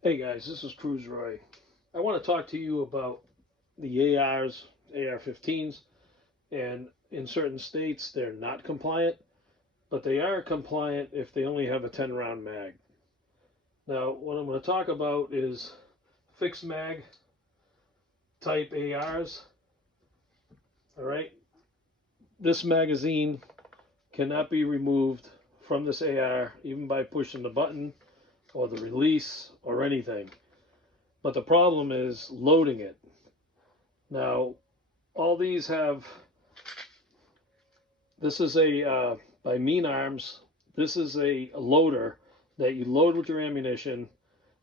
Hey guys, this is Cruz Roy. I want to talk to you about the ARs, AR-15s, and in certain states they're not compliant, but they are compliant if they only have a 10 round mag. Now, what I'm going to talk about is fixed mag type ARs. All right, this magazine cannot be removed from this AR even by pushing the button or the release or anything. But the problem is loading it. Now, all these have, this is by Mean Arms, this is a loader that you load with your ammunition,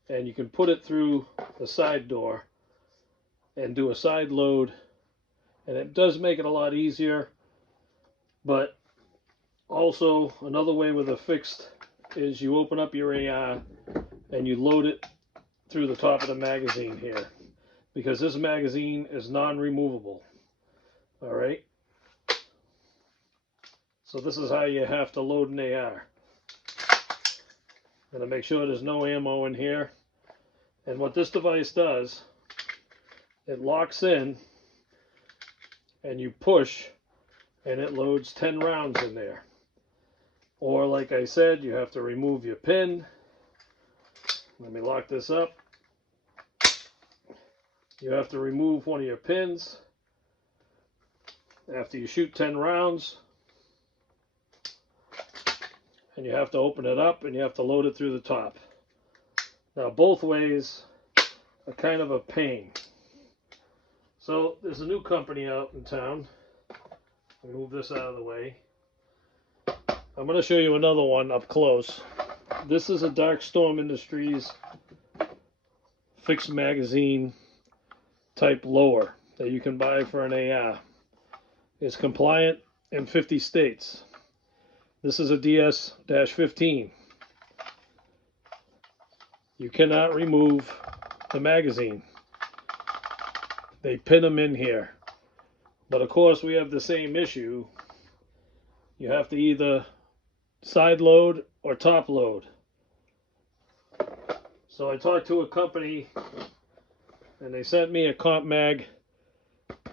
and you can put it through the side door and do a side load, and it does make it a lot easier. But also another way with a fixed is you open up your AR and you load it through the top of the magazine here, because this magazine is non-removable. All right, so this is how you have to load an AR. I'm going to make sure there's no ammo in here. And what this device does, it locks in and you push and it loads 10 rounds in there. Or like I said, you have to remove your pin. Let me lock this up. You have to remove one of your pins after you shoot 10 rounds. And you have to open it up and you have to load it through the top. Now both ways are kind of a pain. So there's a new company out in town. Let me move this out of the way. I'm going to show you another one up close. This is a Dark Storm Industries fixed magazine type lower that you can buy for an AR. It's compliant in 50 states. This is a DS-15. You cannot remove the magazine. They pin them in here. But of course we have the same issue. You have to either side load or top load. So I talked to a company and they sent me a CompMag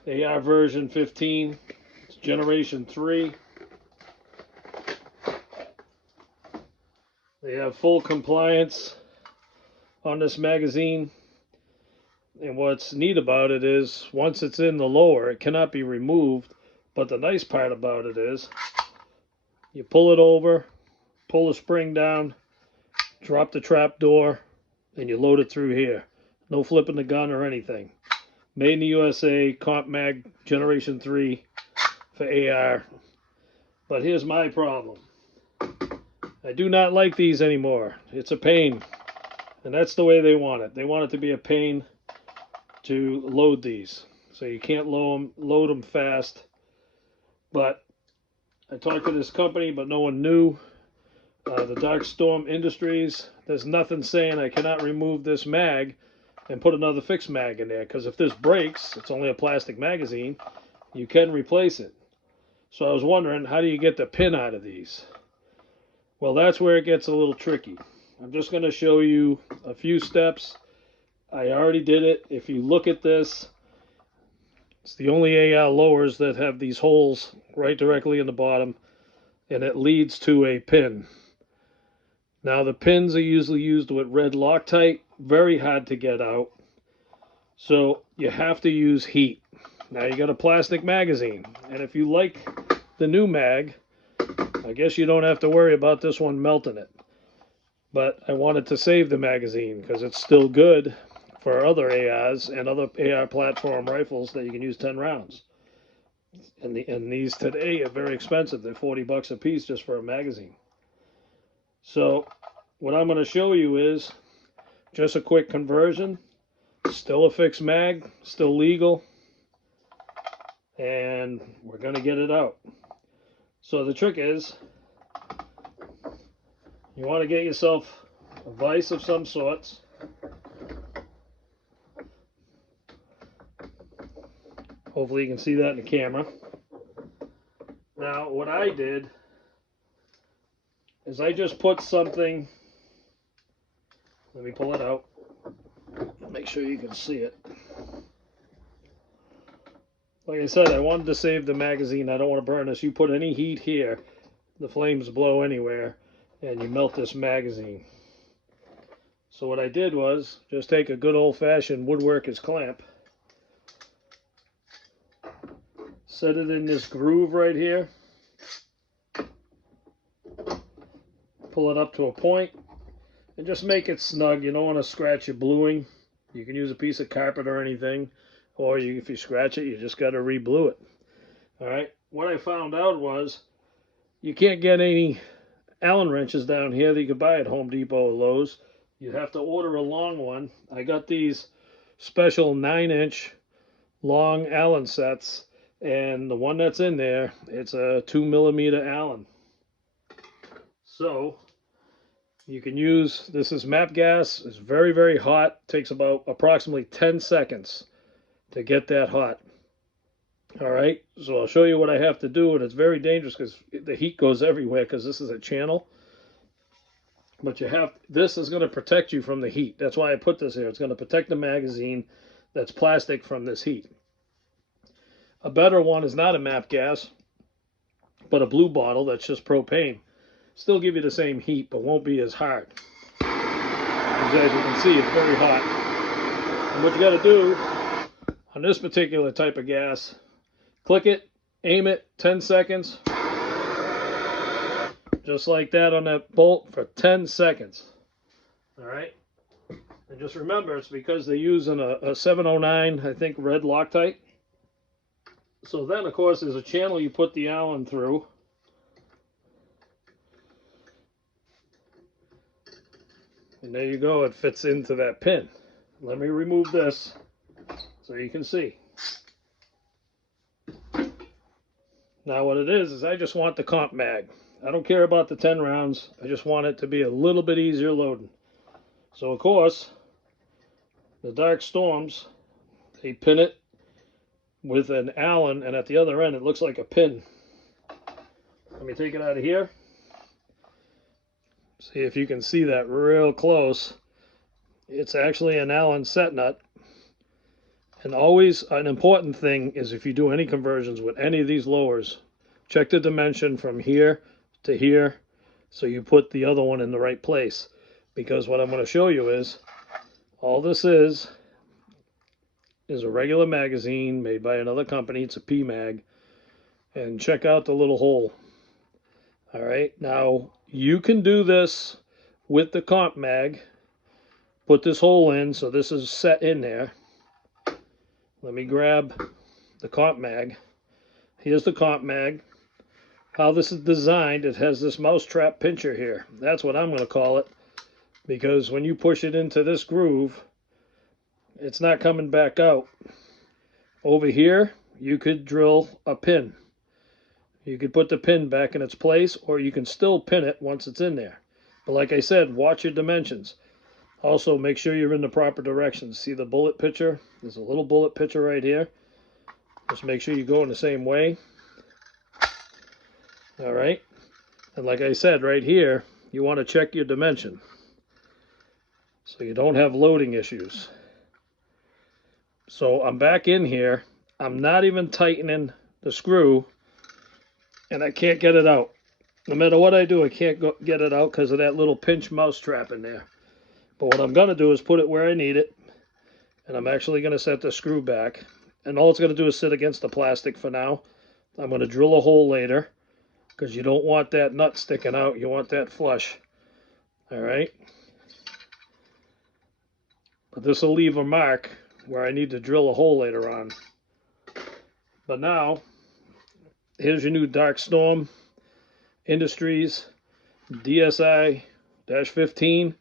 AR version 15. It's generation 3. They have full compliance on this magazine. And what's neat about it is once it's in the lower, it cannot be removed. But the nice part about it is you pull it over, pull the spring down, drop the trap door, and you load it through here. No flipping the gun or anything. Made in the USA, CompMag Generation 3 for AR. But here's my problem. I do not like these anymore. It's a pain. And that's the way they want it. They want it to be a pain to load these. So you can't load them fast. But I talked to this company, but no one knew. The Dark Storm Industries, there's nothing saying I cannot remove this mag and put another fixed mag in there, because if this breaks, it's only a plastic magazine, you can replace it. So I was wondering, how do you get the pin out of these? Well, that's where it gets a little tricky. I'm just going to show you a few steps. I already did it. If you look at this, it's the only AR lowers that have these holes right directly in the bottom, and it leads to a pin. Now the pins are usually used with red Loctite, very hard to get out. So you have to use heat. Now you got a plastic magazine, and if you like the new mag, I guess you don't have to worry about this one melting it. But I wanted to save the magazine because it's still good for other ARs and other AR platform rifles that you can use 10 rounds. And these today are very expensive. They're 40 bucks a piece just for a magazine. So what I'm going to show you is just a quick conversion. Still a fixed mag, still legal, and we're going to get it out. So the trick is, you want to get yourself a vise of some sorts. Hopefully you can see that in the camera. Now what I did is I just put something, let me pull it out. Make sure you can see it. Like I said, I wanted to save the magazine. I don't want to burn this. You put any heat here, the flames blow anywhere, and you melt this magazine. So what I did was just take a good old-fashioned woodworker's clamp, set it in this groove right here, pull it up to a point, and just make it snug. You don't want to scratch your bluing. You can use a piece of carpet or anything, or if you scratch it, you just got to re-blue it. All right. What I found out was you can't get any Allen wrenches down here that you could buy at Home Depot or Lowe's. You'd have to order a long one. I got these special 9-inch long Allen sets, and the one that's in there, it's a 2mm Allen. So you can use, this is MAP gas. It's very, very hot. It takes about approximately 10 seconds to get that hot. All right, so I'll show you what I have to do, and it's very dangerous because the heat goes everywhere because this is a channel. But this is going to protect you from the heat. That's why I put this here. It's going to protect the magazine that's plastic from this heat. A better one is not a MAP gas, but a blue bottle that's just propane. Still give you the same heat, but won't be as hard. As you can see, it's very hot. And what you got to do on this particular type of gas, click it, aim it, 10 seconds. Just like that on that bolt for 10 seconds. All right. And just remember, it's because they're using a 709, I think, red Loctite. So then, of course, there's a channel you put the Allen through. And there you go. It fits into that pin. Let me remove this so you can see. Now what it is I just want the CompMag. I don't care about the 10 rounds. I just want it to be a little bit easier loading. So of course, the Dark Storms, they pin it with an Allen, and at the other end it looks like a pin. Let me take it out of here. See if you can see that real close. It's actually an Allen set nut. And always an important thing is if you do any conversions with any of these lowers, check the dimension from here to here so you put the other one in the right place. Because what I'm going to show you is all this is a regular magazine made by another company. It's a PMag. And check out the little hole. All right, now you can do this with the CompMag. Put this hole in so this is set in there. Let me grab the CompMag. Here's the CompMag. How this is designed, it has this mousetrap pincher here. That's what I'm going to call it, because when you push it into this groove, it's not coming back out. Over here, you could drill a pin. You could put the pin back in its place, or you can still pin it once it's in there. But like I said, watch your dimensions. Also, make sure you're in the proper direction. See the bullet picture? There's a little bullet picture right here. Just make sure you go in the same way. All right. And like I said, right here, you want to check your dimension so you don't have loading issues. So I'm back in here. I'm not even tightening the screw, and I can't get it out. No matter what I do, I can't get it out because of that little pinch mouse trap in there. But what I'm going to do is put it where I need it, and I'm actually going to set the screw back. And all it's going to do is sit against the plastic for now. I'm going to drill a hole later because you don't want that nut sticking out. You want that flush. All right. But this will leave a mark where I need to drill a hole later on. But now, here's your new Dark Storm Industries DSI-15.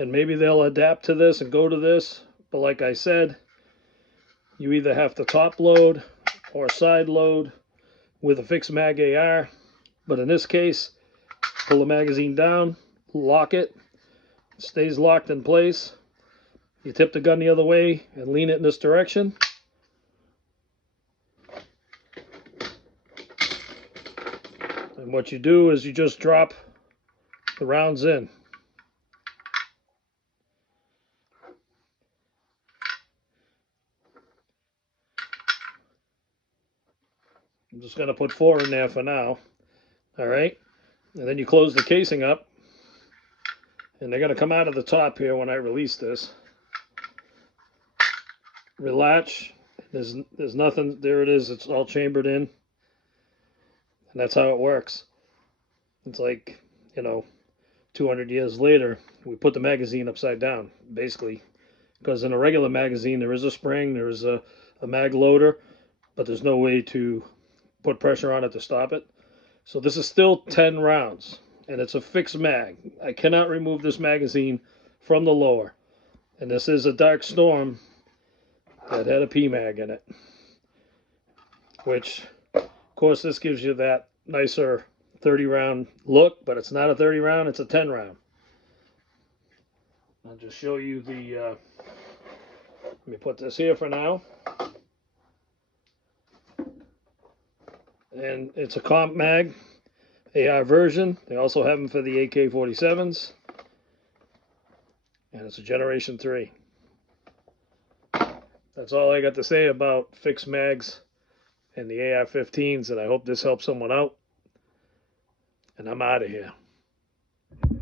And maybe they'll adapt to this and go to this. But like I said, you either have to top load or side load with a fixed mag AR. But in this case, pull the magazine down, lock it, it stays locked in place. You tip the gun the other way and lean it in this direction. And what you do is you just drop the rounds in. I'm just going to put 4 in there for now. All right. And then you close the casing up. And they're going to come out of the top here when I release this. Relatch. There's nothing. There it is. It's all chambered in. And that's how it works. It's like, 200 years later, we put the magazine upside down, basically. Because in a regular magazine, there is a spring, there's a mag loader, but there's no way to put pressure on it to stop it. So this is still 10 rounds, and it's a fixed mag. I cannot remove this magazine from the lower. And this is a Dark Storm that had a PMag in it. Which, of course, this gives you that nicer 30 round look, but it's not a 30 round, it's a 10 round. I'll just show you the, let me put this here for now. And it's a CompMag AR version. They also have them for the AK-47s. And it's a Generation 3. That's all I got to say about fixed mags and the AR-15s, and I hope this helps someone out. And I'm out of here.